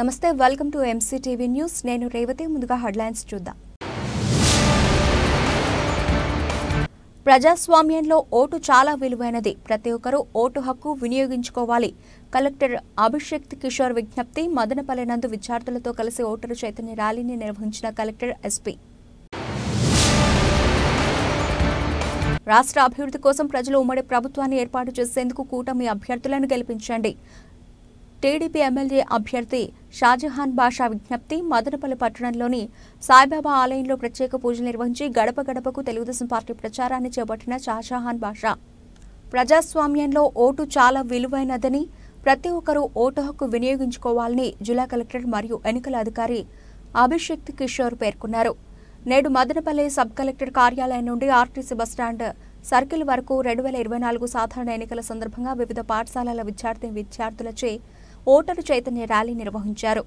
నమస్తే, welcome to MCTV news. నేను రేవతి. ముందుగా హెడ్లైన్స్ చూద్దాం. ప్రజాస్వామ్యంలో ఓటు చాలా విలువైనది. ప్రతి ఒక్కరూ ఓటు హక్కు వినియోగించుకోవాలి. కలెక్టర్ అభిషేక్ కిషోర్ విజ్ఞప్తి. మదనపల్లె నందు విద్యార్థులతో కలిసి ఓటరు చైతన్య ర్యాలీని నిర్వహించిన కలెక్టర్ ఎస్పీ. రాష్ట్ర అభివృద్ధి కోసం ప్రజలు ఉమ్మడి ప్రభుత్వాన్ని ఏర్పాటు చేసేందుకు కూటమి అభ్యర్థులను గెలిపించండి. టీడీపీ ఎమ్మెల్యే అభ్యర్థి షాజహాన్ బాషా విజ్ఞప్తి. మదనపల్లి పట్టణంలోని సాయిబాబా ఆలయంలో ప్రత్యేక పూజలు నిర్వహించి గడప గడపకు తెలుగుదేశం పార్టీ ప్రచారాన్ని చేపట్టిన షాజహాన్ బాషా ప్రజాస్వామ్యంలో ఓటు చాలా విలువైనదని, ప్రతి ఒక్కరూ ఓటు హక్కు వినియోగించుకోవాలని జిల్లా కలెక్టర్ మరియు ఎన్నికల అధికారి అభిషేక్ కిషోర్ పేర్కొన్నారు. నేడు మదనపల్లి సబ్ కలెక్టర్ కార్యాలయం నుండి ఆర్టీసీ బస్టాండ్ సర్కిల్ వరకు 2024 సాధారణ ఎన్నికల సందర్భంగా వివిధ పాఠశాలల విద్యార్థులచే ఓటరు చైతన్య ర్యాలీ నిర్వహించారు.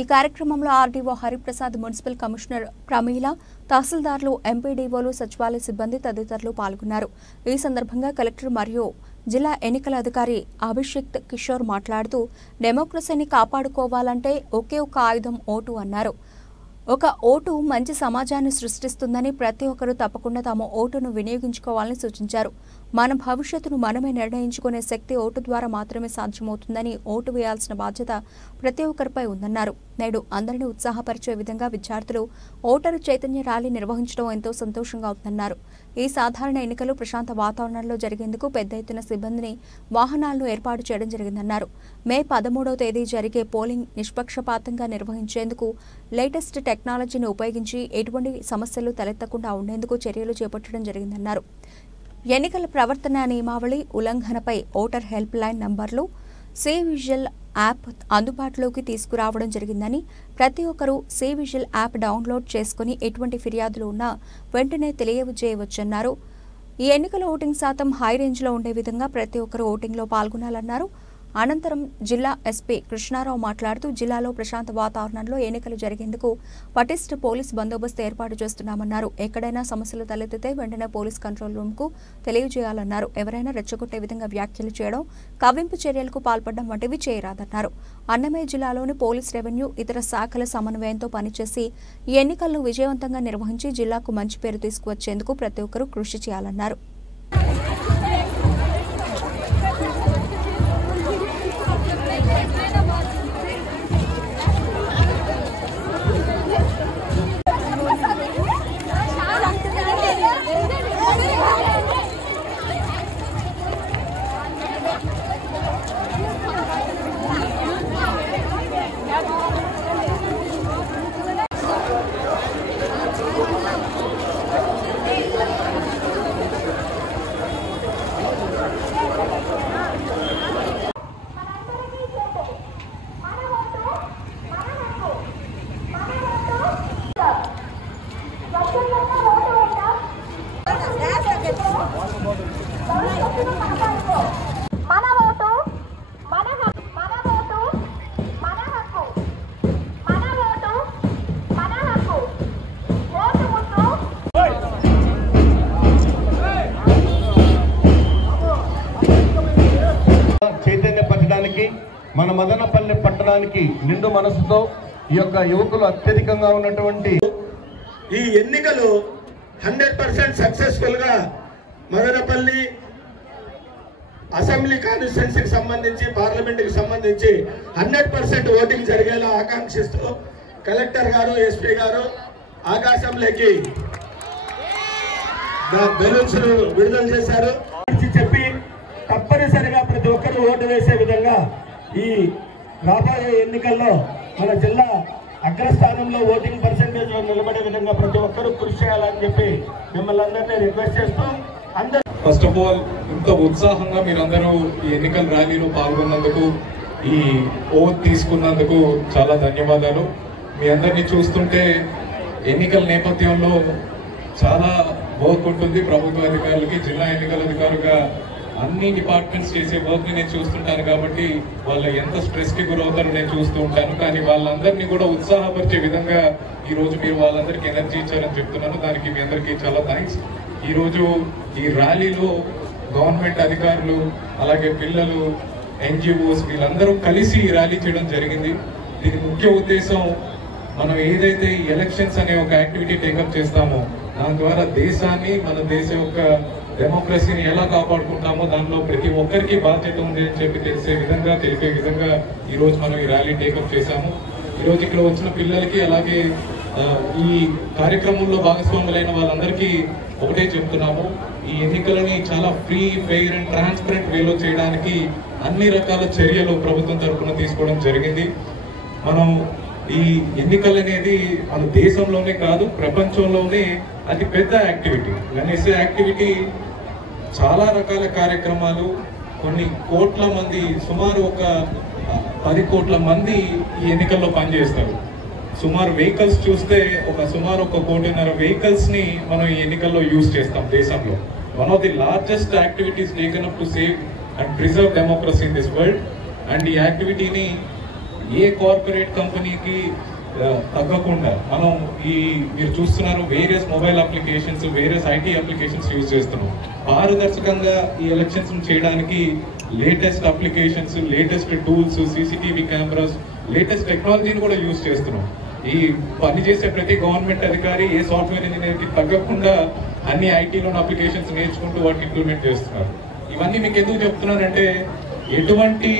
ఈ కార్యక్రమంలో RDO Hariprasad, municipal commissioner Pramila, తహసీల్దార్లు, ఎంపీడీఓలు, సచివాలయ సిబ్బంది తదితరులు పాల్గొన్నారు. ఈ సందర్భంగా కలెక్టర్ మరియు జిల్లా ఎన్నికల అధికారి అభిషేక్ కిషోర్ మాట్లాడుతూ, డెమోక్రసీని కాపాడుకోవాలంటే ఒకే ఒక ఆయుధం ఓటు అన్నారు. ఒక ఓటు మంచి సమాజాన్ని సృష్టిస్తుందని, ప్రతి ఒక్కరూ తప్పకుండా తమ ఓటును వినియోగించుకోవాలని సూచించారు. మన భవిష్యత్తును మనమే నిర్ణయించుకునే శక్తి ఓటు ద్వారా మాత్రమే సాధ్యమవుతుందని, ఓటు వేయాల్సిన బాధ్యత ప్రతి ఒక్కరిపై ఉందన్నారు. నేడు అందరినీ ఉత్సాహపరిచే విధంగా విద్యార్థులు ఓటరు చైతన్య ర్యాలీ నిర్వహించడం ఎంతో సంతోషంగా ఉందన్నారు. ఈ సాధారణ ఎన్నికలు ప్రశాంత వాతావరణంలో జరిగేందుకు పెద్ద ఎత్తున సిబ్బందిని, వాహనాలను ఏర్పాటు చేయడం జరిగిందన్నారు. మే 13వ తేదీ జరిగే పోలింగ్ నిష్పక్షపాతంగా నిర్వహించేందుకు లేటెస్ట్ టెక్నాలజీని ఉపయోగించి ఎటువంటి సమస్యలు తలెత్తకుండా ఉండేందుకు చర్యలు చేపట్టడం జరిగిందన్నారు. ఎన్నికల ప్రవర్తన నియమావళి ఉల్లంఘనపై ఓటర్ హెల్ప్ లైన్ నంబర్లు, సి విజిల్ యాప్ అందుబాటులోకి తీసుకురావడం జరిగిందని, ప్రతి ఒక్కరూ సి విజిల్ యాప్ డౌన్లోడ్ చేసుకుని ఎటువంటి ఫిర్యాదులు ఉన్నా వెంటనే తెలియజేయవచ్చన్నారు. ఈ ఎన్నికల ఓటింగ్ శాతం హై రేంజ్లో ఉండే విధంగా ప్రతి ఒక్కరూ ఓటింగ్లో పాల్గొనాలన్నారు. అనంతరం జిల్లా ఎస్పీ కృష్ణారావు మాట్లాడుతూ, జిల్లాలో ప్రశాంత వాతావరణంలో ఎన్నికలు జరిగేందుకు పటిష్ట పోలీస్ బందోబస్తు ఏర్పాటు చేస్తున్నామన్నారు. ఎక్కడైనా సమస్యలు తలెత్తితే వెంటనే పోలీస్ కంట్రోల్ రూమ్కు తెలియజేయాలన్నారు. ఎవరైనా రెచ్చగొట్టే విధంగా వ్యాఖ్యలు చేయడం, కవ్వింపు చర్యలకు పాల్పడడం వంటివి చేయరాదన్నారు. అన్నమయ్య జిల్లాలోని పోలీస్, రెవెన్యూ, ఇతర శాఖల సమన్వయంతో పనిచేసి ఈ ఎన్నికలను విజయవంతంగా నిర్వహించి జిల్లాకు మంచి పేరు తీసుకువచ్చేందుకు ప్రతి ఒక్కరూ కృషి చేయాలన్నారు. చైతన్యపరచడానికి మన మదనపల్లి పట్టణానికి నిండు మనసుతో ఈ యొక్క యువకులు అత్యధికంగా ఉన్నటువంటి ఈ ఎన్నికలు 100% సక్సెస్ఫుల్ గా మదనపల్లి అసెంబ్లీ కాన్స్టిట్యున్సీకి సంబంధించి, పార్లమెంట్కి సంబంధించి 100% ఓటింగ్ జరిగేలా ఆకాంక్షిస్తూ కలెక్టర్ గారు, ఎస్పీ గారు ఆకాశంలోకి బెలూన్స్ విడుదల చేశారు. చెప్పి తప్పనిసరిగా ప్రతి ఒక్కరూ ఓటు వేసే విధంగా ఈ రాబోయే ఎన్నికల్లో మన జిల్లా అగ్రస్థానంలో ఓటింగ్ పర్సెంటేజ్ లో నిలబడే విధంగా ప్రతి ఒక్కరూ కృషి చేయాలని చెప్పి మిమ్మల్ని అందరినీ రిక్వెస్ట్ చేస్తూ, ఫస్ట్ ఆఫ్ ఆల్ ఇంత ఉత్సాహంగా మీరందరూ ఈ ఎన్నికల ర్యాలీలో పాల్గొన్నందుకు, ఈ ఓట్ తీసుకున్నందుకు చాలా ధన్యవాదాలు. మీ అందరినీ చూస్తుంటే ఎన్నికల నేపథ్యంలో చాలా వర్క్ ఉంటుంది ప్రభుత్వ అధికారులకి. జిల్లా ఎన్నికల అధికారులుగా అన్ని డిపార్ట్మెంట్స్ చేసే వర్క్ ని నేను చూస్తుంటాను కాబట్టి వాళ్ళు ఎంత స్ట్రెస్ కి గురవుతారో నేను చూస్తూ ఉంటాను. కానీ వాళ్ళందరినీ కూడా ఉత్సాహపరిచే విధంగా ఈ రోజు మీరు వాళ్ళందరికీ ఎనర్జీ ఇచ్చారని చెప్తున్నాను. దానికి మీ అందరికీ చాలా థ్యాంక్స్. ఈ రోజు ఈ ర్యాలీలో గవర్నమెంట్ అధికారులు, అలాగే పిల్లలు, ఎన్జిఓస్ వీళ్ళందరూ కలిసి ర్యాలీ చేయడం జరిగింది. దీని ముఖ్య ఉద్దేశం మనం ఏదైతే ఈ ఎలక్షన్స్ అనే ఒక యాక్టివిటీ టేకప్ చేస్తామో దాని ద్వారా దేశాన్ని, మన దేశం యొక్క డెమోక్రసీని ఎలా కాపాడుకుంటామో దానిలో ప్రతి ఒక్కరికి బాధ్యత ఉంది అని చెప్పి తెలిపే విధంగా ఈరోజు మనం ఈ ర్యాలీ టేకప్ చేశాము. ఈరోజు ఇక్కడ వచ్చిన పిల్లలకి అలాగే ఈ కార్యక్రమంలో భాగస్వాములైన వాళ్ళందరికీ ఒకటే చెప్తున్నాము, ఈ ఎన్నికలని చాలా ఫ్రీ, ఫెయిర్ అండ్ ట్రాన్స్పరెంట్ వేలో చేయడానికి అన్ని రకాల చర్యలు ప్రభుత్వం తరఫున తీసుకోవడం జరిగింది. మనం ఈ ఎన్నికలు అనేది మన దేశంలోనే కాదు, ప్రపంచంలోనే అతి పెద్ద యాక్టివిటీ. గణేశ యాక్టివిటీ చాలా రకాల కార్యక్రమాలు, కొన్ని కోట్ల మంది, సుమారు ఒక 10 కోట్ల మంది ఈ ఎన్నికల్లో పనిచేస్తారు. సుమారు వెహికల్స్ చూస్తే సుమారు 1.5 కోటి వెహికల్స్ ని మనం ఈ ఎన్నికల్లో యూజ్ చేస్తాం దేశంలో. One of the largest activities taken up to save and preserve democracy in this world. And ఈ యాక్టివిటీని ఏ కార్పొరేట్ కంపెనీకి తగ్గకుండా మనం మీరు చూస్తున్నారు various mobile applications, various IT applications use చేస్తున్నాం. పారదర్శకంగా ఈ ఎలక్షన్స్ చేయడానికి latest applications, latest tools, CCTV cameras, latest టెక్నాలజీని కూడా యూజ్ చేస్తున్నాం. ఈ పనిచేసే ప్రతి గవర్నమెంట్ అధికారి ఏ సాఫ్ట్వేర్ ఇంజనీర్కి తగ్గకుండా అన్ని ఐటీలోని అప్లికేషన్స్ నేర్చుకుంటూ వాటిని ఇంప్లిమెంట్ చేస్తున్నారు. ఇవన్నీ మీకు ఎందుకు చెప్తున్నానంటే ఎటువంటి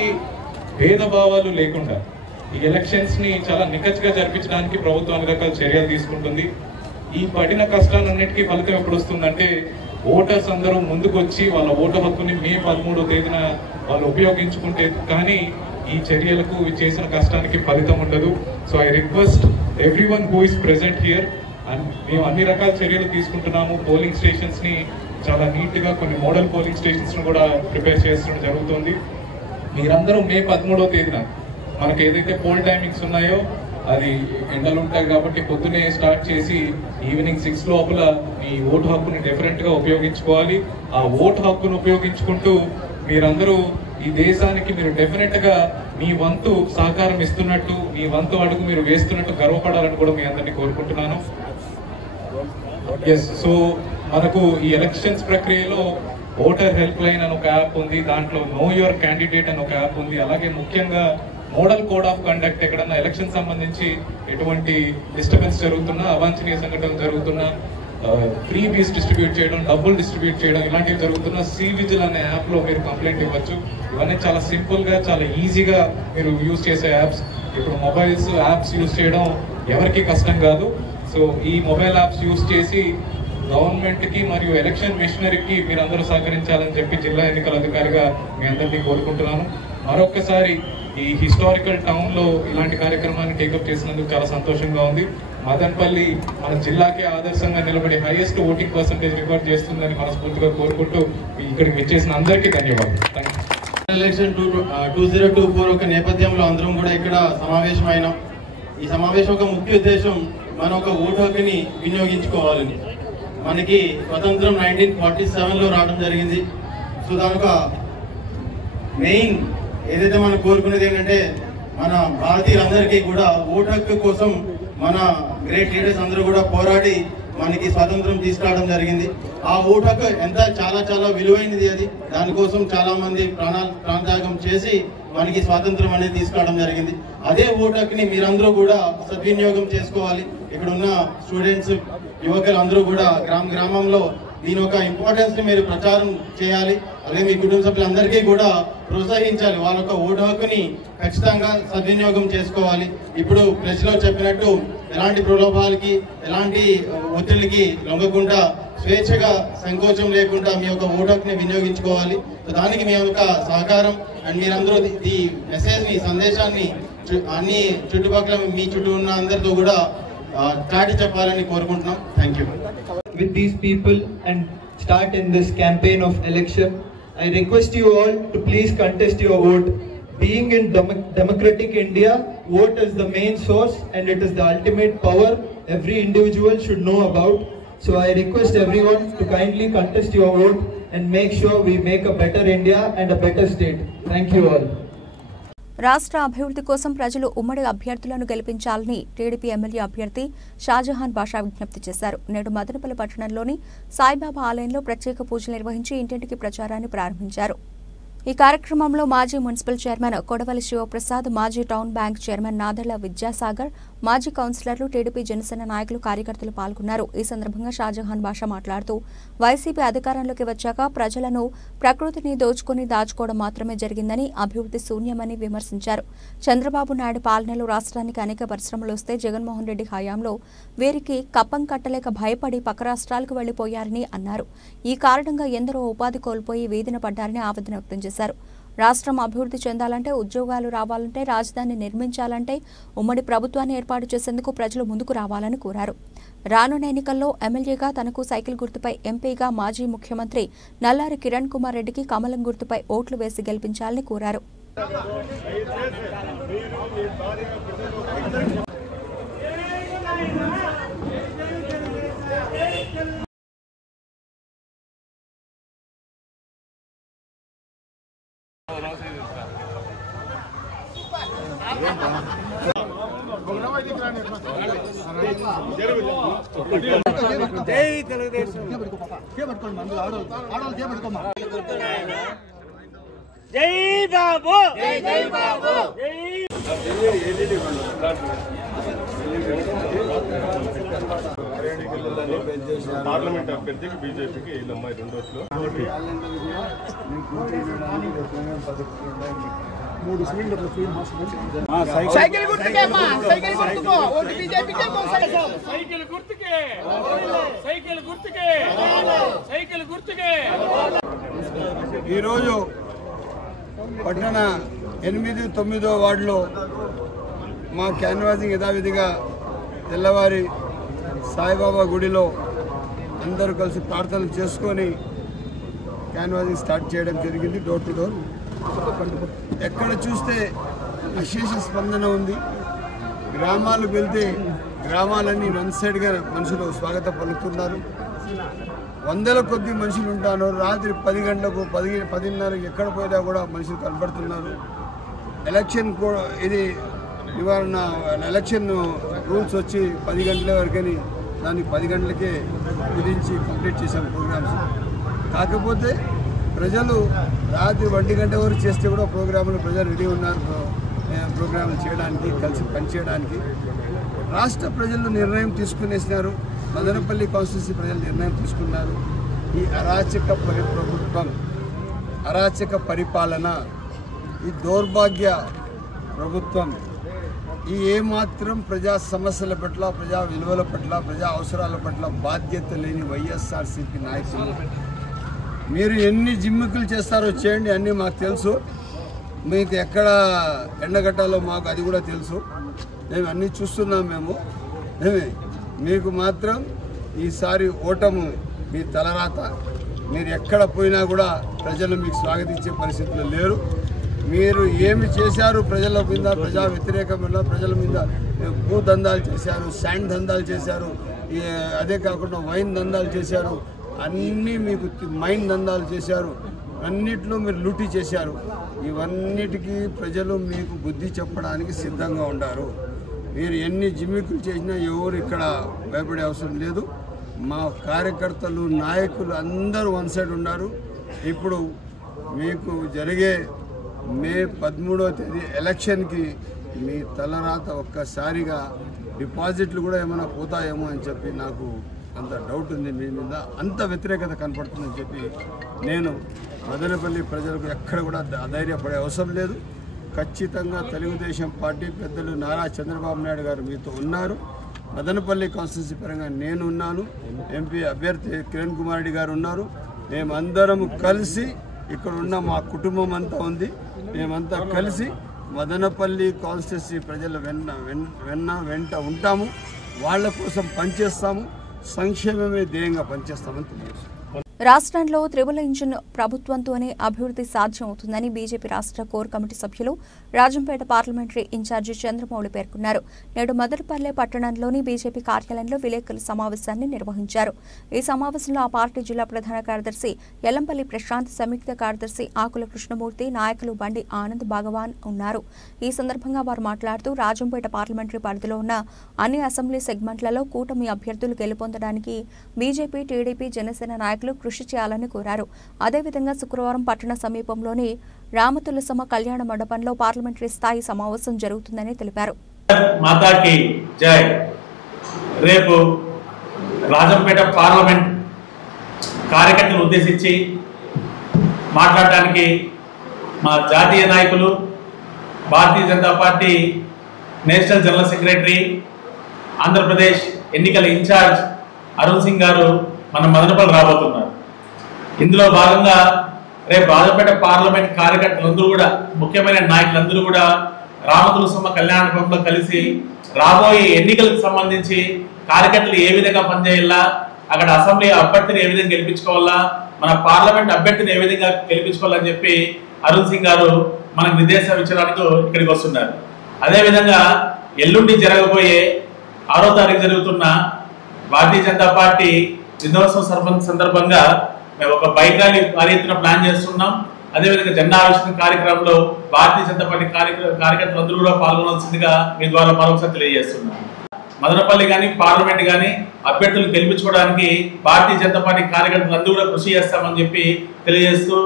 భేదభావాలు లేకుండా ఈ ఎలక్షన్స్ ని చాలా నికచ్చిగా జరిపించడానికి ప్రభుత్వం అన్ని రకాల చర్యలు తీసుకుంటుంది. ఈ పడిన కష్టాలన్నిటికీ ఫలితం ఎప్పుడు వస్తుందంటే ఓటర్స్ అందరూ ముందుకు వచ్చి వాళ్ళ ఓటు హక్కుని మే 13వ తేదీన వాళ్ళు ఉపయోగించుకుంటే కానీ ఈ చర్యలకు చేసిన కష్టానికి ఫలితం ఉండదు. So I request everyone who is present here, and మేము అన్ని రకాల చర్యలు తీసుకుంటున్నాము. పోలింగ్ స్టేషన్స్ ని చాలా నీట్ గా కొన్ని మోడల్ పోలింగ్ స్టేషన్స్ ను కూడా ప్రిపేర్ చేయడం జరుగుతుంది. మీరందరూ మే 13వ తేదీన మనకు ఏదైతే పోల్ టైమింగ్స్ ఉన్నాయో అది ఎండలు ఉంటాయి కాబట్టి పొద్దునే స్టార్ట్ చేసి ఈవినింగ్ 6 లోపల మీ ఓటు హక్కుని డెఫినెట్ గా ఉపయోగించుకోవాలి. ఆ ఓటు హక్కును ఉపయోగించుకుంటూ మీరందరూ ఈ దేశానికి మీరు డెఫినెట్ గా మీ వంతు సహకారం ఇస్తున్నట్టు, మీ వంతు అడుగు మీరు వేస్తున్నట్టు గర్వపడాలని కూడా మీ అందరినీ కోరుకుంటున్నాను. ఎస్, సో మనకు ఈ ఎలక్షన్స్ ప్రక్రియలో ఓటర్ హెల్ప్ లైన్ అని ఒక యాప్ ఉంది, దాంట్లో నో యువర్ క్యాండిడేట్ అని ఒక యాప్ ఉంది. అలాగే ముఖ్యంగా మోడల్ కోడ్ ఆఫ్ కండక్ట్, ఎక్కడన్నా ఎలక్షన్ సంబంధించి ఎటువంటి డిస్టర్బెన్స్ జరుగుతున్నా, అవాంఛనీయ సంఘటనలు జరుగుతున్నా, ఫ్రీ బీస్ డిస్ట్రిబ్యూట్ చేయడం, డబ్బులు డిస్ట్రిబ్యూట్ చేయడం ఇలాంటివి జరుగుతున్న సి విజిల్ అనే యాప్లో మీరు కంప్లైంట్ ఇవ్వచ్చు. ఇవన్నీ చాలా సింపుల్గా, చాలా ఈజీగా మీరు యూజ్ చేసే యాప్స్. ఇప్పుడు మొబైల్స్ యాప్స్ యూజ్ చేయడం ఎవరికి కష్టం కాదు. సో ఈ మొబైల్ యాప్స్ యూజ్ చేసి గవర్నమెంట్కి మరియు ఎలక్షన్ మిషనరీకి మీరు అందరూ సహకరించాలని చెప్పి జిల్లా ఎన్నికల అధికారిగా మీ అందరినీ కోరుకుంటున్నాను. మరొక్కసారి ఈ హిస్టారికల్ టౌన్లో ఇలాంటి కార్యక్రమాన్ని టేకప్ చేసినందుకు చాలా సంతోషంగా ఉంది. మదనపల్లి మన జిల్లాకే ఆదర్శంగా నిలబడి హైయెస్ట్ ఓటింగ్ పర్సంటేజ్ రికార్డ్ చేస్తుందని మనస్ఫూర్తిగా కోరుకుంటూ ఇక్కడికి విచ్చేసిన అందరికీ ధన్యవాదాలు. ఎలక్షన్ 2024 ఒక నేపథ్యంలో అందరం కూడా ఇక్కడ సమావేశమైన ఈ సమావేశం ఒక ముఖ్య ఉద్దేశం మన ఒక ఓటు హక్కుని వినియోగించుకోవాలని. మనకి స్వతంత్రం 1947లో రావడం జరిగింది. సో దానికి మెయిన్ ఏదైతే మనం కోరుకునేది ఏంటంటే మన భారతీయులందరికీ కూడా ఓటు హక్కు కోసం మన గ్రేట్ లీడర్స్ అందరూ కూడా పోరాడి మనకి స్వాతంత్రం తీసుకురావడం జరిగింది. ఆ ఓటు హక్కు చాలా చాలా విలువైనది. అది దానికోసం చాలా మంది ప్రాణత్యాగం చేసి మనకి స్వాతంత్రం అనేది తీసుకురావడం జరిగింది. అదే ఓటు హక్కుని మీరందరూ కూడా సద్వినియోగం చేసుకోవాలి. ఇక్కడ ఉన్న స్టూడెంట్స్, యువకులు అందరూ కూడా గ్రామంలో దీని యొక్క ఇంపార్టెన్స్ ని మీరు ప్రచారం చేయాలి. అలాగే మీ కుటుంబ సభ్యులందరికీ కూడా ప్రోత్సహించాలి. వాళ్ళ యొక్క ఓటు హక్కుని ఖచ్చితంగా సద్వినియోగం చేసుకోవాలి. ఇప్పుడు ప్రెస్ లో చెప్పినట్టు ఎలాంటి ప్రలోభాలకి, ఎలాంటి ఒత్తిడికి లొంగకుండా స్వేచ్ఛగా, సంకోచం లేకుండా మీ యొక్క ఓటు హక్కుని వినియోగించుకోవాలి. దానికి మీ యొక్క సహకారం అండ్ మీరందరూ ఈ మెసేజ్ ని, సందేశాన్ని అన్ని చుట్టుపక్కల మీ చుట్టూ ఉన్న అందరితో కూడా చాటి చెప్పాలని కోరుకుంటున్నాం. Thank you. With these people and start in this campaign of election, I request you all to please contest your vote. Being in democratic India, vote is the main source and it is the ultimate power every individual should know about. So I request everyone to kindly contest your vote and make sure we make a better India and a better state. Thank you all. రాష్ట్ర అభివృద్ధి కోసం ప్రజలు ఉమ్మడి అభ్యర్థులను గెలిపించాలని TDP MLA అభ్యర్థి షాజహాన్ బాషా విజ్ఞప్తి చేశారు. నేడు మదనపల్లి పట్టణంలోని సాయిబాబా ఆలయంలో ప్రత్యేక పూజలు నిర్వహించి ఇంటింటికి ప్రచారాన్ని ప్రారంభించారు. ఈ కార్యక్రమంలో మాజీ మున్సిపల్ చైర్మన్ కొడవలి శివప్రసాద్, మాజీ town bank chairman Nadella Vidyasagar, మాజీ కౌన్సిలర్లు, టీడీపీ జనసేన నాయకులు, కార్యకర్తలు పాల్గొన్నారు. ఈ సందర్భంగా షాజహాన్ బాషా మాట్లాడుతూ వైసీపీ అధికారంలోకి వచ్చాక ప్రజలను ప్రకృతిని దోచుకుని దాచుకోవడం మాత్రమే జరిగిందని, అభివృద్ధి శూన్యమని విమర్శించారు. చంద్రబాబు నాయుడు పాలనలో రాష్ట్రానికి అనేక పరిశ్రమలు వస్తే జగన్మోహన్ రెడ్డి హయాంలో వీరికి కప్పం కట్టలేక భయపడి పక్క రాష్ట్రాలకు వెళ్లిపోయారని అన్నారు. ఈ కారణంగా ఎందరో ఉపాధి కోల్పోయి వీధిన పడ్డారని ఆవేదన వ్యక్తం చేశారు. రాష్ట్రం అభివృద్ధి చెందాలంటే, ఉద్యోగాలు రావాలంటే, రాజధాని నిర్మించాలంటే ఉమ్మడి ప్రభుత్వాన్ని ఏర్పాటు చేసేందుకు ప్రజలు ముందుకు రావాలని కోరారు. రానున్న ఎన్నికల్లో ఎమ్మెల్యేగా తనకు సైకిల్ గుర్తుపై, ఎంపీగా మాజీ ముఖ్యమంత్రి నల్లారి కిరణ్ కుమార్ రెడ్డికి కమలం గుర్తుపై ఓట్లు వేసి గెలిపించాలని కోరారు. జై బాబు, జై బాబు, పార్లమెంట్ అభ్యర్థికి బీజేపీకి వీళ్ళమ్మాయి 2 రోజులు 3 సిలిండర్లు ఫ్రీ సైకిల్ గుర్తుకే సైకిల్ గుర్తుకో ఓటు బీజేపీకే సైకిల్ గుర్తుకే సైకిల్ గుర్తుకే సైకిల్ గుర్తుకే. ఈరోజు పట్టణ 8, 9 వార్డులో మా క్యాన్వాసింగ్ యథావిధిగా తెల్లవారి సాయిబాబా గుడిలో అందరూ కలిసి ప్రార్థనలు చేసుకొని క్యాన్వాసింగ్ స్టార్ట్ చేయడం జరిగింది. డోర్ టు డోర్ ఎక్కడ చూస్తే అశేష స్పందన ఉంది. గ్రామాలకు వెళ్తే గ్రామాలన్నీ వన్ సైడ్గా మనుషులు స్వాగతం పలుకుతున్నారు. వందల కొద్ది మనుషులు ఉంటారు. రాత్రి 10 గంటలకు 10:30 ఎక్కడ పోయినా కూడా మనుషులు కనబడుతున్నారు. ఎలక్షన్ ఇది నివారణ ఎలక్షన్ రూల్స్ వచ్చి 10 గంటల వరకని దాన్ని 10 గంటలకే కుదించి కంప్లీట్ చేశాం ప్రోగ్రామ్స్. కాకపోతే ప్రజలు రాత్రి 1 గంట వరకు చేస్తే కూడా ప్రోగ్రాములు ప్రజలు రెడీ ఉన్నారు ప్రోగ్రాములు చేయడానికి, కలిసి పనిచేయడానికి. రాష్ట్ర ప్రజలు నిర్ణయం తీసుకునేసినారు. మదనపల్లి కాన్స్టిట్యూన్సీ ప్రజలు నిర్ణయం తీసుకున్నారు. ఈ అరాచక ప్రభుత్వం, అరాచక పరిపాలన, ఈ దౌర్భాగ్య ప్రభుత్వం, ఈ ఏమాత్రం ప్రజా సమస్యల పట్ల, ప్రజా విలువల పట్ల, ప్రజా అవసరాల పట్ల బాధ్యత లేని వైఎస్ఆర్సీపీ నాయకులు, మీరు ఎన్ని జిమ్మికులు చేస్తారో చేయండి, అన్నీ మాకు తెలుసు. మీకు ఎక్కడ ఎండగట్టాలో మాకు అది కూడా తెలుసు. మేము అన్నీ చూస్తున్నాం. మీకు మాత్రం ఈసారి ఓటము మీ తలరాత. మీరు ఎక్కడ పోయినా కూడా ప్రజలు మీకు స్వాగతించే పరిస్థితులు లేరు. మీరు ఏమి చేశారు ప్రజల మీద, ప్రజా వ్యతిరేకమైన ప్రజల మీద భూ దందాలు చేశారు, శాండ్ దందాలు చేశారు, అదే కాకుండా వైన్ దందాలు చేశారు, అన్నీ మీకు మైన్ దందాలు చేశారు, అన్నిట్లో మీరు లూటీ చేశారు. ఇవన్నిటికీ ప్రజలు మీకు బుద్ధి చెప్పడానికి సిద్ధంగా ఉన్నారు. మీరు ఎన్ని జిమ్మికులు చేసినా ఎవరు ఇక్కడ భయపడే అవసరం లేదు. మా కార్యకర్తలు, నాయకులు అందరూ వన్ సైడ్ ఉన్నారు. ఇప్పుడు మీకు జరిగే మే 13వ తేదీ ఎలక్షన్కి మీ తలరాత ఒక్కసారిగా డిపాజిట్లు కూడా ఏమైనా పోతాయేమో అని చెప్పి నాకు అంత డౌట్ ఉంది. మీ మీద అంత వ్యతిరేకత కనపడుతుందని చెప్పి నేను మదనపల్లి ప్రజలకు ఎక్కడ కూడా అధైర్యపడే అవసరం లేదు. ఖచ్చితంగా తెలుగుదేశం పార్టీ పెద్దలు నారా చంద్రబాబు నాయుడు గారు మీతో ఉన్నారు. మదనపల్లి కాన్స్టిట్యూన్సీ పరంగా నేను ఉన్నాను, ఎంపీ అభ్యర్థి కిరణ్ కుమార్ రెడ్డి గారు ఉన్నారు. మేమందరం కలిసి ఇక్కడ ఉన్న మా కుటుంబం అంతా ఉంది. మేమంతా కలిసి మదనపల్లి కాన్స్టిట్యూన్సీ ప్రజల వెంట ఉంటాము. వాళ్ళ కోసం పనిచేస్తాము. సంక్షేమమే ధ్యేయంగా పనిచేస్తామని తెలియజేస్తాము. రాష్ట్రంలో త్రిబుల్ ఇంజిన్ ప్రభుత్వంతోనే అభివృద్ధి సాధ్యమవుతుందని బీజేపీ రాష్ట్ర కోర్ కమిటీ సభ్యులు రాజంపేట పార్లమెంటరీ ఇన్ఛార్జి చంద్రమౌళి పేర్కొన్నారు. నేడు మదనపల్లె పట్టణంలోని బీజేపీ కార్యాలయంలో విలేకరుల సమావేశాన్ని నిర్వహించారు. ఈ సమావేశంలో ఆ పార్టీ జిల్లా ప్రధాన కార్యదర్శి ఎల్లంపల్లి ప్రశాంత్, సంయుక్త కార్యదర్శి ఆకుల కృష్ణమూర్తి, నాయకులు బండి ఆనంద్ భగవాన్ ఉన్నారు. ఈ సందర్భంగా వారు మాట్లాడుతూ రాజంపేట పార్లమెంటరీ పరిధిలో ఉన్న అన్ని అసెంబ్లీ సెగ్మెంట్లలో కూటమి అభ్యర్థులు గెలుపొందడానికి బీజేపీ, టీడీపీ, జనసేన నాయకులు కృషి కృషి చేయాలని కోరారు. అదేవిధంగా శుక్రవారం పట్టణ సమీపంలోని రామతులసమ్మ కళ్యాణ మండపంలో పార్లమెంటరీ స్థాయి సమావేశం జరుగుతుందని తెలిపారు. మాతాకి జై. రేపు రాజంపేట పార్లమెంట్ కార్యకర్తలను ఉద్దేశించి మాట్లాడటానికి మా జాతీయ నాయకులు, Bharatiya Janata Party national general secretary, Andhra Pradesh ఎన్నికల ఇన్ఛార్జ్ అరుణ్ సింగ్ గారు మన మదనపల్లి రాబోతున్నారు. ఇందులో భాగంగా రేపు రాజంపేట పార్లమెంట్ కార్యకర్తలందరూ కూడా, ముఖ్యమైన నాయకులందరూ కూడా రామతులసమ్మ కళ్యాణంలో కలిసి రాబోయే ఎన్నికలకు సంబంధించి కార్యకర్తలు ఏ విధంగా పనిచేయాలా, అక్కడ అసెంబ్లీ అభ్యర్థిని ఏ విధంగా గెలిపించుకోవాలా, మన పార్లమెంట్ అభ్యర్థిని ఏ విధంగా గెలిపించుకోవాలని చెప్పి అరుణ్ సింగ్ గారు మనకు నిర్దేశం ఇచ్చడానికి ఇక్కడికి వస్తున్నారు. అదేవిధంగా ఎల్లుండి జరగబోయే 6వ తారీఖు జరుగుతున్న భారతీయ జనతా పార్టీ దినోత్సవం సందర్భంగా మేము ఒక బైక్ ర్యాలీ భారీ ఎత్తున ప్లాన్ చేస్తున్నాం. అదేవిధంగా జెండా ఆవిష్కరణ కార్యక్రమంలో భారతీయ జనతా పార్టీ కార్యకర్తలందరూ కూడా పాల్గొనాల్సిందిగా మీ ద్వారా మరొకసారి తెలియజేస్తున్నాం. మదనపల్లి కానీ పార్లమెంట్ కానీ అభ్యర్థులను గెలిపించుకోవడానికి భారతీయ జనతా పార్టీ కార్యకర్తలందరూ కూడా కృషి చేస్తామని చెప్పి తెలియజేస్తూ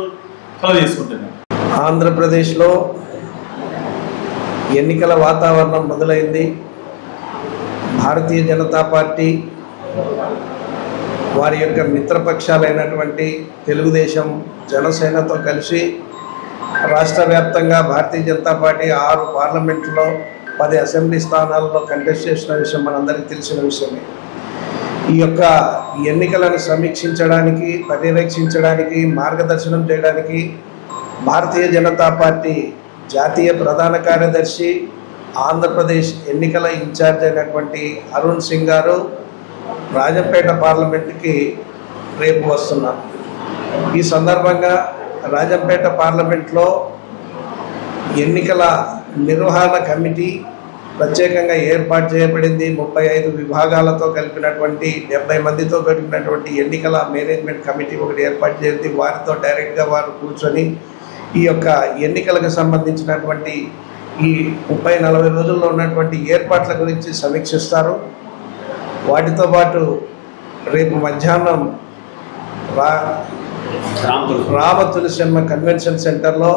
సెలవు తీసుకుంటున్నాం. ఆంధ్రప్రదేశ్లో ఎన్నికల వాతావరణం మొదలైంది. భారతీయ జనతా పార్టీ వారి యొక్క మిత్రపక్షాలైనటువంటి తెలుగుదేశం, జనసేనతో కలిసి రాష్ట్ర వ్యాప్తంగా భారతీయ జనతా పార్టీ 6 పార్లమెంట్లో 10 అసెంబ్లీ స్థానాల్లో కంటెస్ట్ చేసిన విషయం మనందరికీ తెలిసిన విషయమే. ఈ యొక్క ఎన్నికలను సమీక్షించడానికి, పర్యవేక్షించడానికి, మార్గదర్శనం చేయడానికి భారతీయ జనతా పార్టీ జాతీయ ప్రధాన కార్యదర్శి, ఆంధ్రప్రదేశ్ ఎన్నికల ఇన్ఛార్జ్ అయినటువంటి అరుణ్ సింగ్ గారు రాజంపేట పార్లమెంట్కి రేపు వస్తున్నారు. ఈ సందర్భంగా రాజంపేట పార్లమెంట్లో ఎన్నికల నిర్వహణ కమిటీ ప్రత్యేకంగా ఏర్పాటు చేయబడింది. 35 విభాగాలతో కలిపినటువంటి 70 మందితో కలిపినటువంటి ఎన్నికల మేనేజ్మెంట్ కమిటీ ఒకటి ఏర్పాటు చేసింది. వారితో డైరెక్ట్గా వారు కూర్చొని ఈ యొక్క ఎన్నికలకు సంబంధించినటువంటి ఈ 30-40 రోజుల్లో ఉన్నటువంటి ఏర్పాట్ల గురించి సమీక్షిస్తారు. వాటితో పాటు రేపు మధ్యాహ్నం రామతులసమ్మ కన్వెన్షన్ సెంటర్లో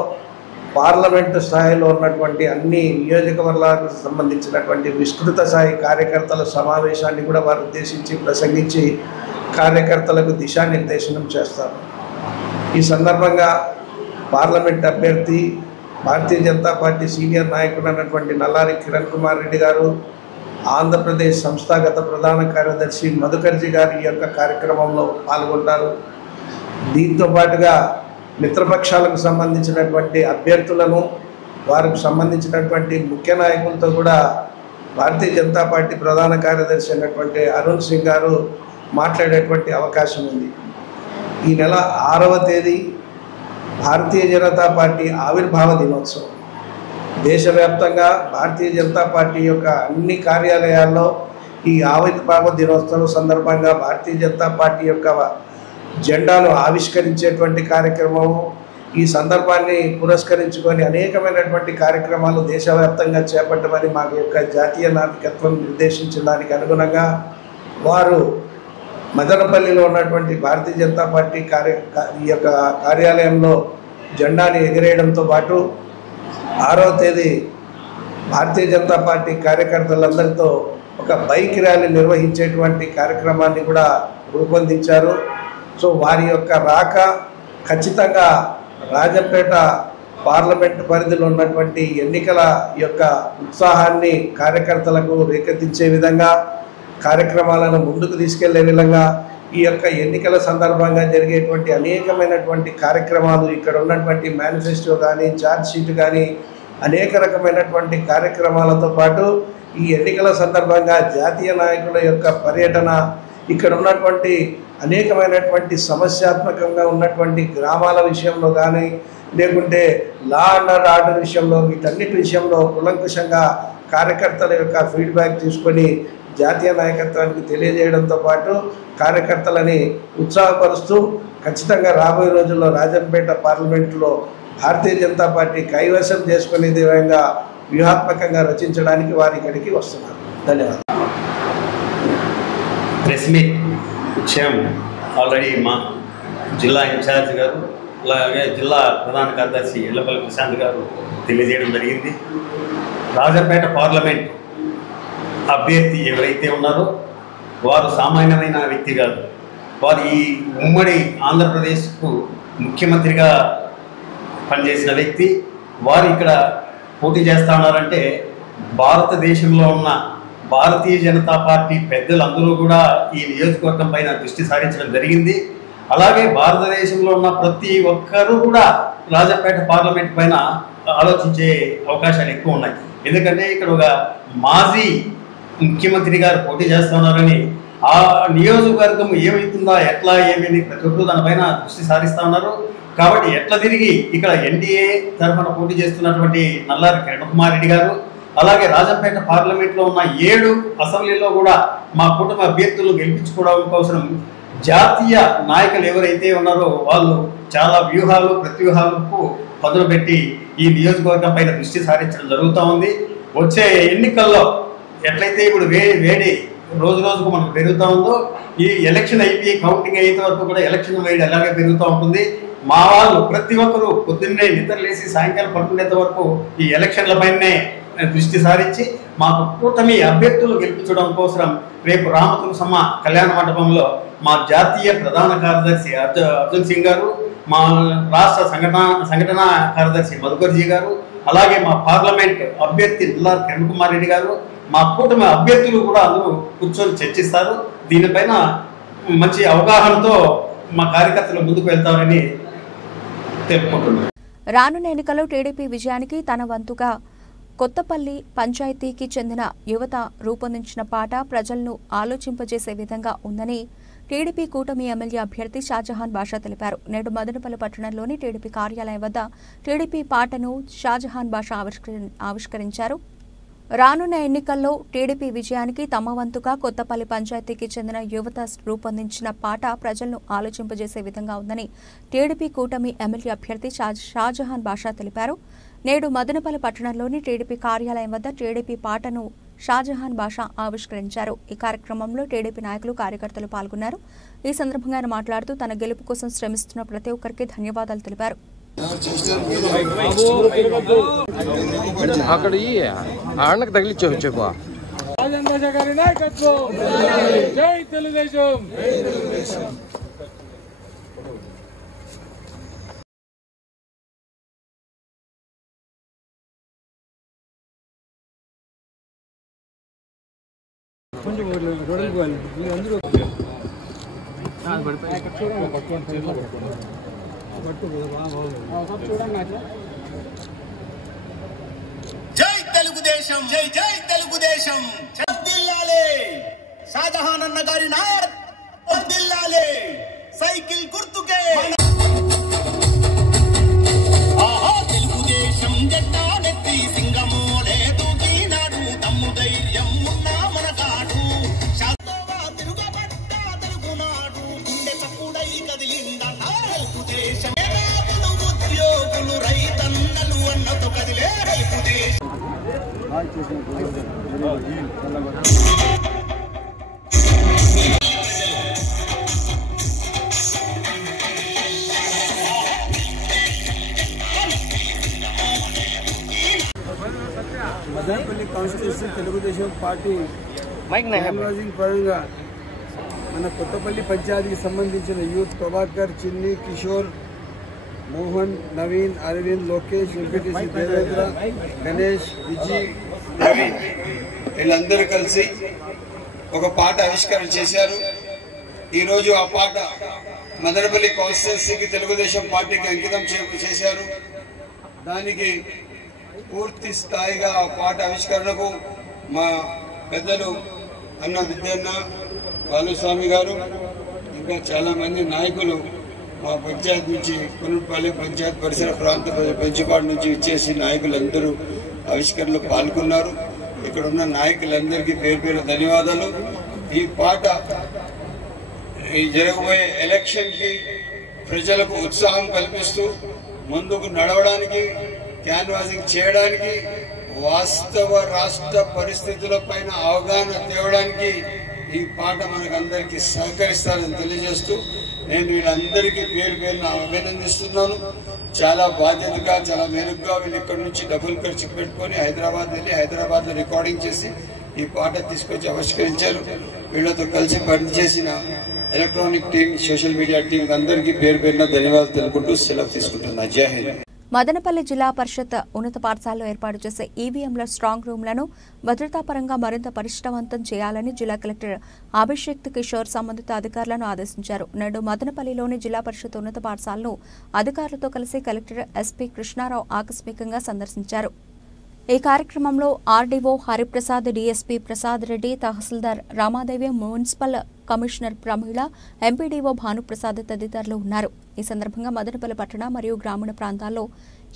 పార్లమెంటు స్థాయిలో ఉన్నటువంటి అన్ని నియోజకవర్గాలకు సంబంధించినటువంటి విస్తృత స్థాయి కార్యకర్తల సమావేశాన్ని కూడా వారు ఉద్దేశించి ప్రసంగించి కార్యకర్తలకు దిశానిర్దేశనం చేస్తారు. ఈ సందర్భంగా పార్లమెంట్ అభ్యర్థి, భారతీయ జనతా పార్టీ సీనియర్ నాయకుడు అన్నటువంటి నల్లారి కిరణ్ కుమార్ రెడ్డి గారు, ఆంధ్రప్రదేశ్ సంస్థాగత ప్రధాన కార్యదర్శి మధుకర్జీ గారు ఈ యొక్క కార్యక్రమంలో పాల్గొంటారు. దీంతో పాటుగా మిత్రపక్షాలకు సంబంధించినటువంటి అభ్యర్థులను, వారికి సంబంధించినటువంటి ముఖ్య నాయకులతో కూడా భారతీయ జనతా పార్టీ ప్రధాన కార్యదర్శి అయినటువంటి అరుణ్ సింగ్ గారు మాట్లాడేటువంటి అవకాశం ఉంది. ఈ నెల 6వ తేదీ భారతీయ జనతా పార్టీ ఆవిర్భావ దినోత్సవం. దేశవ్యాప్తంగా భారతీయ జనతా పార్టీ యొక్క అన్ని కార్యాలయాల్లో ఈ ఆవిర్భావ దినోత్సవం సందర్భంగా భారతీయ జనతా పార్టీ యొక్క జెండాను ఆవిష్కరించేటువంటి కార్యక్రమం, ఈ సందర్భాన్ని పురస్కరించుకొని అనేకమైనటువంటి కార్యక్రమాలు దేశవ్యాప్తంగా చేపట్టమని మా యొక్క జాతీయ నాయకత్వం నిర్దేశించిన దానికి అనుగుణంగా వారు మదనపల్లిలో ఉన్నటువంటి భారతీయ జనతా పార్టీ ఈ యొక్క కార్యాలయంలో జెండాని ఎగిరేయడంతో పాటు 6వ తేదీ భారతీయ జనతా పార్టీ కార్యకర్తలందరితో ఒక బైక్ ర్యాలీ నిర్వహించేటువంటి కార్యక్రమాన్ని కూడా రూపొందించారు. సో వారి యొక్క రాక ఖచ్చితంగా రాజంపేట పార్లమెంటు పరిధిలో ఉన్నటువంటి ఎన్నికల యొక్క ఉత్సాహాన్ని కార్యకర్తలకు రేకెత్తించే విధంగా, కార్యక్రమాలను ముందుకు తీసుకెళ్లే విధంగా ఈ యొక్క ఎన్నికల సందర్భంగా జరిగేటువంటి అనేకమైనటువంటి కార్యక్రమాలు, ఇక్కడ ఉన్నటువంటి మేనిఫెస్టో కానీ, ఛార్జ్ షీట్ కానీ, అనేక రకమైనటువంటి కార్యక్రమాలతో పాటు ఈ ఎన్నికల సందర్భంగా జాతీయ నాయకుల యొక్క పర్యటన, ఇక్కడ ఉన్నటువంటి అనేకమైనటువంటి సమస్యాత్మకంగా ఉన్నటువంటి గ్రామాల విషయంలో కానీ, లేకుంటే లా అండ్ ఆర్డర్ విషయంలో, వీటన్నిటి విషయంలో కులంకుశంగా కార్యకర్తల యొక్క ఫీడ్బ్యాక్ తీసుకొని జాతీయ నాయకత్వానికి తెలియజేయడంతో పాటు కార్యకర్తలని ఉత్సాహపరుస్తూ ఖచ్చితంగా రాబోయే రోజుల్లో రాజంపేట పార్లమెంటులో భారతీయ జనతా పార్టీ కైవసం చేసుకునే విధంగా వ్యూహాత్మకంగా రచించడానికి వారు ఇక్కడికి వస్తున్నారు. ధన్యవాదాలు. ప్రెస్ మీట్ ఇచ్చాం ఆల్రెడీ. జిల్లా ఇన్ఛార్జ్ గారు అలాగే జిల్లా ప్రధాన కార్యదర్శి ఎల్లపల్లి ప్రశాంత్ గారు తెలియజేయడం జరిగింది. రాజంపేట పార్లమెంట్ అభ్యర్థి ఎవరైతే ఉన్నారో వారు సామాన్యమైన వ్యక్తి కాదు. వారు ఈ ఉమ్మడి ఆంధ్రప్రదేశ్కు ముఖ్యమంత్రిగా పనిచేసిన వ్యక్తి. వారు ఇక్కడ పోటీ చేస్తూ ఉన్నారంటే భారతదేశంలో ఉన్న భారతీయ జనతా పార్టీ పెద్దలందరూ కూడా ఈ నియోజకవర్గం పైన దృష్టి సారించడం జరిగింది. అలాగే భారతదేశంలో ఉన్న ప్రతి ఒక్కరూ కూడా రాజంపేట పార్లమెంట్ పైన ఆలోచించే అవకాశాలు ఎక్కువ ఉన్నాయి. ఎందుకంటే ఇక్కడ ఒక మాజీ ముఖ్యమంత్రి గారు పోటీ చేస్తున్నారని, ఆ నియోజకవర్గం ఏమవుతుందా ఎట్లా ఏమైంది ప్రతి ఒక్కరు దానిపైన దృష్టి సారిస్తూ ఉన్నారు. కాబట్టి ఎట్లా తిరిగి ఇక్కడ ఎన్డీఏ తరఫున పోటీ చేస్తున్నటువంటి నల్లారి కిరణ్ కుమార్ రెడ్డి గారు, అలాగే రాజంపేట పార్లమెంట్లో ఉన్న 7 అసెంబ్లీలో కూడా మా కుటుంబ అభ్యర్థులు గెలిపించుకోవడం కోసం జాతీయ నాయకులు ఎవరైతే ఉన్నారో వాళ్ళు చాలా వ్యూహాలు ప్రతివ్యూహాలకు పదులు పెట్టి ఈ నియోజకవర్గం పైన దృష్టి సారించడం జరుగుతూ ఉంది. వచ్చే ఎన్నికల్లో ఎట్లయితే ఇప్పుడు వేడి రోజు రోజుకు మనకు పెరుగుతూ ఉందో, ఈ ఎలక్షన్ అయిపోయి కౌంటింగ్ అయ్యేంత వరకు కూడా ఎలక్షన్ వేడి అలాగే పెరుగుతూ ఉంటుంది. మా వాళ్ళు ప్రతి ఒక్కరూ పొద్దున్నే నిద్రలేసి సాయంకాలం పడుకునేంత వరకు ఈ ఎలక్షన్ల పైనే దృష్టి సారించి మాకు కూటమి అభ్యర్థులు గెలిపించడం కోసం రేపు రామతులసమ్మ కళ్యాణ మండపంలో మా జాతీయ ప్రధాన కార్యదర్శి అర్జున్ సింగ్ గారు, మా రాష్ట్ర సంఘటన కార్యదర్శి మధుకర్జీ గారు, అలాగే మా పార్లమెంట్ అభ్యర్థి నల్లారి కిరణ్ కుమార్ రెడ్డి గారు, మా కూటమి అభ్యర్థులు కూడా అందరూ కూర్చొని చర్చిస్తారు. దీనిపైన మంచి అవగాహనతో మా కార్యకర్తలు ముందుకు వెళ్తారని తెలుపుకుంటున్నారు. రానున్న ఎన్నికల్లో టీడీపీ విజయానికి తన వంతుగా కొత్తపల్లి పంచాయతీకి చెందిన యువత రూపొందించిన పాట ప్రజలను ఆలోచింపజేసే విధంగా ఉందని టీడీపీ కూటమి ఎమ్మెల్యే అభ్యర్థి షాజహాన్ బాషా తెలిపారు. నేడు మదనపల్లి పట్టణంలోని టీడీపీ కార్యాలయం వద్ద టీడీపీ పాటను షాజహాన్ బాషా ఆవిష్కరించారు. రానున్న ఎన్నికల్లో టీడీపీ విజయానికి తమ వంతుగా కొత్తపల్లి పంచాయతీకి చెందిన యువత రూపొందించిన పాట ప్రజలను ఆలోచింపజేసే విధంగా ఉందని టీడీపీ కూటమి ఎమ్మెల్యే అభ్యర్థి షాజహాన్ బాషా తెలిపారు. నేడు మదనపల్లి పట్టణంలోని టీడీపీ కార్యాలయం వద్ద టీడీపీ పాటను షాజహాన్ బాషా ఆవిష్కరించారు. ఈ కార్యక్రమంలో టీడీపీ నాయకులు కార్యకర్తలు పాల్గొన్నారు. ఈ సందర్భంగా ఆయన మాట్లాడుతూ తన గెలుపు కోసం శ్రమిస్తున్న ప్రతి ఒక్కరికి ధన్యవాదాలు తెలిపారు. అక్కడ ఆడకు తగిలిచ్చావు చెప్పు. జై తెలుగుదేశం. కొంచెం రోడ్లు పోవాలి అందరూ జై తెలుగుదేశం, జై జై తెలుగుదేశం. వర్ధిల్లాలి షాజహాన్ అన్న గారి నాయకత్వం, వర్ధిల్లాలి సైకిల్ గుర్తుకే. ఆహా తెలుగుదేశం జెండా నెత్తి సింగమోలే దూకినాడు, తమ్ము ధైర్యం ఉన్నా మన కాడు. శాతవా తిరుగబడ్డ తెలుగునాడు, గుండె చప్పుడై కదిలిందన్న తెలుగుదేశం. ఉద్యోగులు రైతన్నలు అన్నతో కదిలే Telugu Desam. Madanapalle constituency Telugu Desam party canvassing పరంగా మన కొత్తపల్లి పంచాయతీకి సంబంధించిన యూత్ ప్రభాకర్, చిన్ని, కిషోర్, మోహన్, నవీన్, అరవింద్, లోకేష్, వెంకటేష్, దేవేంద్ర, గణేష్, విజయ్, నవీన్ వీళ్ళందరూ కలిసి ఒక పాట ఆవిష్కరణ చేశారు. ఈరోజు ఆ పాట మదనపల్లి కాన్స్టిట్యూన్సీకి తెలుగుదేశం పార్టీకి అంకితం చేశారు. దానికి పూర్తి స్థాయిగా ఆ పాట ఆవిష్కరణకు మా పెద్దలు అన్న విద్యన్న, బాలుస్వామి గారు, ఇంకా చాలా మంది నాయకులు మా పంచాయత్ నుంచి, కొనుపల్లి పంచాయత్ పరిసర ప్రాంత పెంచుపాటు నుంచి ఇచ్చేసి నాయకులందరూ ఆవిష్కరణలో పాల్గొన్నారు. ఇక్కడ ఉన్న నాయకులందరికీ పేరు పేరు ధన్యవాదాలు. ఈ పాట జరగబోయే ఎలక్షన్ కి ప్రజలకు ఉత్సాహం కల్పిస్తూ ముందుకు నడవడానికి, క్యాన్వాసింగ్ చేయడానికి, వాస్తవ రాష్ట్ర పరిస్థితుల పైన అవగాహన తేవడానికి ఈ పాట మనకందరికీ సహకరిస్తారని తెలియజేస్తూ నేను వీళ్ళందరికీ పేరు పేరున అభినందిస్తున్నాను. చాలా బాధ్యతగా, చాలా మెరుగ్గా వీళ్ళు ఇక్కడి నుంచి డబ్బులు ఖర్చు పెట్టుకొని హైదరాబాద్ వెళ్ళి హైదరాబాద్లో రికార్డింగ్ చేసి ఈ పాట తీసుకొచ్చి ఆవిష్కరించారు. వీళ్ళతో కలిసి పనిచేసిన electronic team, social media team అందరికీ పేరు పేరున ధన్యవాదాలు తెలుపుకుంటూ సెలవు తీసుకుంటున్నా. జై హింద్. మదనపల్లి జిల్లా పరిషత్ ఉన్నత పాఠశాలలో ఏర్పాటు చేసే ఈవీఎంల స్ట్రాంగ్ రూమ్లను భద్రతాపరంగా మరింత పరిష్కృతవంతం చేయాలని జిల్లా కలెక్టర్ అభిషేక్ కిషోర్ సంబంధిత అధికారులను ఆదేశించారు. నేడు మదనపల్లిలోని జిల్లా పరిషత్ ఉన్నత పాఠశాలను అధికారులతో కలిసి కలెక్టర్ ఎస్పీ కృష్ణారావు ఆకస్మికంగా సందర్శించారు. ఈ కార్యక్రమంలో RDO Hariprasad, DSP Prasad Reddy, tahsildar Ramadevi, municipal commissioner Pramila, MPDO Bhanuprasad తదితరులు ఉన్నారు. ఈ సందర్భంగా మదనపల్లి పట్టణ మరియు గ్రామీణ ప్రాంతాల్లో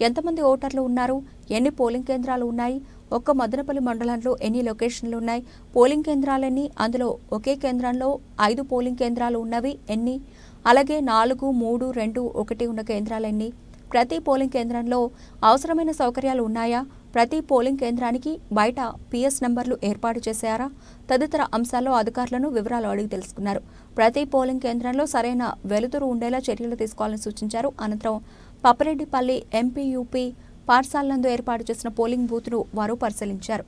ఎంతమంది ఓటర్లు ఉన్నారు, ఎన్ని పోలింగ్ కేంద్రాలు ఉన్నాయి, ఒక్క మదనపల్లి మండలంలో ఎన్ని లొకేషన్లు ఉన్నాయి, పోలింగ్ కేంద్రాలెన్ని, అందులో ఒకే కేంద్రంలో 5 పోలింగ్ కేంద్రాలు ఉన్నవి ఎన్ని, అలాగే 4, 3, 2, 1 ఉన్న కేంద్రాలెన్ని, ప్రతి పోలింగ్ కేంద్రంలో అవసరమైన సౌకర్యాలు ఉన్నాయా, ప్రతి పోలింగ్ కేంద్రానికి బయట పిఎస్ నంబర్లు ఏర్పాటు చేశారా తదితర అంశాల్లో అధికారులను వివరాలు అడిగి తెలుసుకున్నారు. ప్రతి పోలింగ్ కేంద్రంలో సరైన వెలుతురు ఉండేలా చర్యలు తీసుకోవాలని సూచించారు. అనంతరం పప్పరెడ్డిపల్లి ఎంపీయూపీ పాఠశాలలందు ఏర్పాటు చేసిన పోలింగ్ బూత్ను వారు పరిశీలించారు.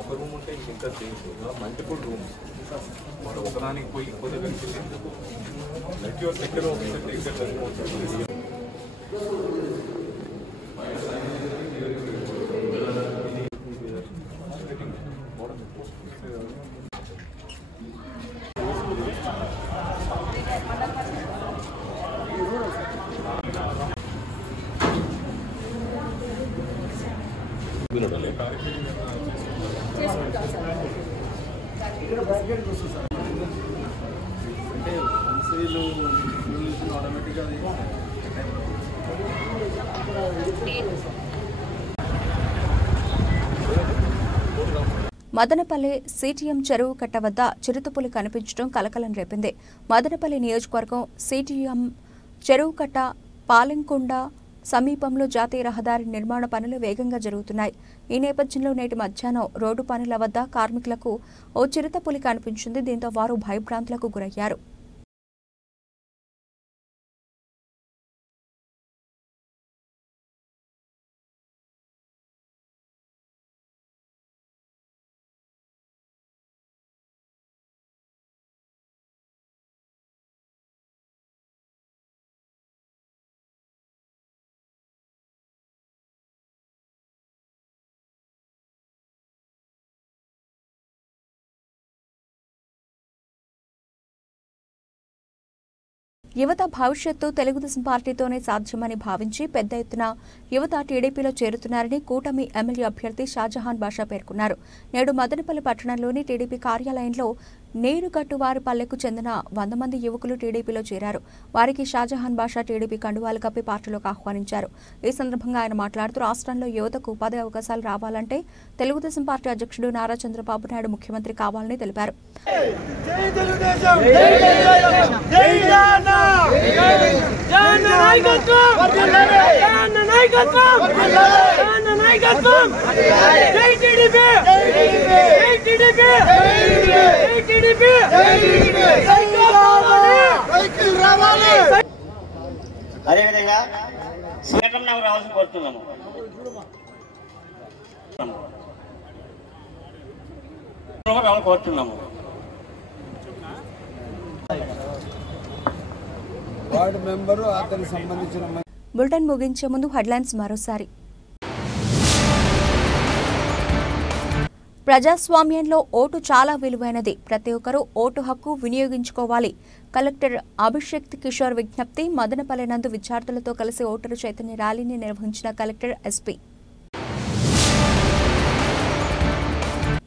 ఒక రూమ్ ఉంటే ఇంత సేఫ్, మల్టిపుల్ రూమ్స్ వాళ్ళు ఒకదానికి పోయి ఇంకో దగ్గరికి వెళ్ళేందుకు let your secure officer take the responsibility. Madanapalli CTM చెరువు కట్ట వద్ద చిరుతపులి కనిపించడం కలకలం రేపింది. మదనపల్లి నియోజకవర్గం సిటిఎం చెరువు కట్ట పాలెంకొండ సమీపంలో జాతీయ రహదారి నిర్మాణ పనులు వేగంగా జరుగుతున్నాయి. ఈ నేపథ్యంలో నేటి మధ్యాహ్నం రోడ్డు పనుల వద్ద కార్మికులకు ఓ చిరుతపులి కనిపించింది. దీంతో వారు భయభ్రాంతులకు గురయ్యారు. యువత భవిష్యత్తు తెలుగుదేశం పార్టీతోనే సాధ్యమని భావించి పెద్ద ఎత్తున యువత టీడీపీలో చేరుతున్నారని కూటమి ఎమ్మెల్యే అభ్యర్థి షాజహాన్ బాషా పేర్కొన్నారు. నేడు మదనపల్లి పట్టణంలోని టీడీపీ కార్యాలయంలో నేరుగట్టువారిపల్లెకు చెందిన 100 మంది యువకులు టీడీపీలో చేరారు. వారికి షాజహాన్ బాషా టీడీపీ కండువాలు కప్పి పార్టీలోకి ఆహ్వానించారు. ఈ సందర్భంగా ఆయన మాట్లాడుతూ రాష్ట్రంలో యువతకు ఉపాధి అవకాశాలు రావాలంటే తెలుగుదేశం పార్టీ అధ్యక్షుడు నారా చంద్రబాబు నాయుడు ముఖ్యమంత్రి కావాలని తెలిపారు. అదేవిధంగా సంఘటన నాకు రావాల్సి కోరుతున్నాము. వార్డు మెంబరు అతనికి సంబంధించిన బులెటిన్ ముగించే ముందు హెడ్లైన్స్ మరోసారి. ప్రజాస్వామ్యంలో ఓటు చాలా విలువైనది. ప్రతి ఒక్కరూ ఓటు హక్కు వినియోగించుకోవాలి. కలెక్టర్ అభిషేక్ కిషోర్ విజ్ఞప్తి. మదనపల్లి నందు విద్యార్థులతో కలిసి ఓటరు చైతన్య ర్యాలీని నిర్వహించిన కలెక్టర్ ఎస్పీ.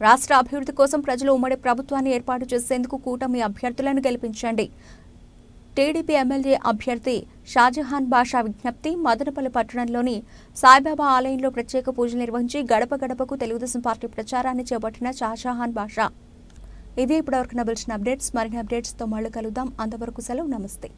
రాష్ట్ర అభివృద్ధి కోసం ప్రజలు ఉమ్మడి ప్రభుత్వాన్ని ఏర్పాటు చేసేందుకు కూటమి అభ్యర్థులను గెలిపించండి. టీడీపీ ఎమ్మెల్యే అభ్యర్థి షాజహాన్ బాషా విజ్ఞప్తి. మదనపల్లి పట్టణంలోని సాయిబాబా ఆలయంలో ప్రత్యేక పూజలు నిర్వహించి గడప గడపకు తెలుగుదేశం పార్టీ ప్రచారాన్ని చేపట్టిన షాజహాన్ బాషా. ఇదే ఇప్పటివరకు నబిల్చిన అప్డేట్స్. మరిన్ని అప్డేట్స్తో మళ్ళీ కలుద్దాం. అంతవరకు సెలవు. నమస్తే.